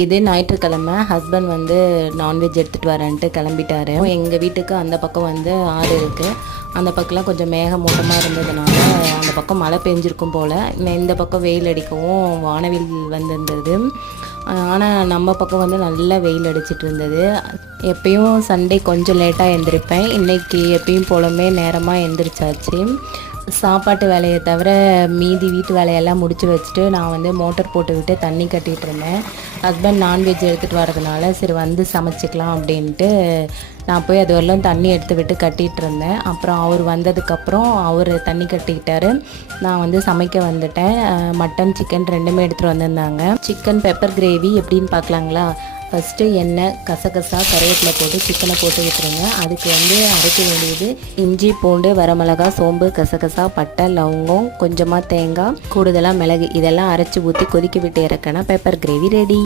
இதே ஞாயிற்றுக்கிழமை. ஹஸ்பண்ட் வந்து நான்வெஜ் எடுத்துகிட்டு வரேன்ட்டு கிளம்பிட்டாரு. எங்கள் வீட்டுக்கு அந்த பக்கம் வந்து ஆறு இருக்குது அந்த பக்கம்லாம் கொஞ்சம் மேகமூட்டமாக இருந்ததுனால அந்த பக்கம் மழை பெஞ்சிருக்கும் போல். இந்த பக்கம் வெயில் அடிக்கவும் வானவில் வந்திருந்தது. ஆனால் நம்ம பக்கம் வந்து நல்லா வெயில் அடிச்சிட்டு இருந்தது. எப்பயும் சண்டே கொஞ்சம் லேட்டாக எழுந்திருப்பேன் இன்றைக்கி எப்பயும் போலமே நேரமாக எழுந்திரிச்சாச்சு சாப்பாட்டு வேலையை தவிர மீதி வீட்டு வேலையெல்லாம் முடிச்சு வச்சுட்டு நான் வந்து மோட்டர் போட்டு விட்டு தண்ணி கட்டிகிட்டு இருந்தேன். ஹஸ்பண்ட் நான்வெஜ் எடுத்துகிட்டு வரதுனால சரி வந்து சமைச்சிக்கலாம் அப்படின்ட்டு நான் போய் அது வரலும் தண்ணி எடுத்து விட்டு கட்டிகிட்டு இருந்தேன். அப்புறம் அவர் வந்ததுக்கப்புறம் அவர் தண்ணி கட்டிக்கிட்டாரு. நான் வந்து சமைக்க வந்துட்டேன். மட்டன் சிக்கன் ரெண்டுமே எடுத்துகிட்டு வந்திருந்தாங்க. சிக்கன் பெப்பர் கிரேவி எப்படின்னு பார்க்கலாங்களா? ஃபஸ்ட்டு எண்ணெய் கசகசா கருவேப்பிலை போட்டு சிக்கனை போட்டு விட்டுருங்க அதுக்கு வந்து அரைக்க வேண்டியது இஞ்சி பூண்டு வரமிளகா சோம்பு கசகசா பட்டை லவங்கம் கொஞ்சமாக தேங்காய் கூடுதலாக மிளகு. இதெல்லாம் அரைச்சி ஊற்றி கொதிக்க விட்டு இறக்கினா பெப்பர் கிரேவி ரெடி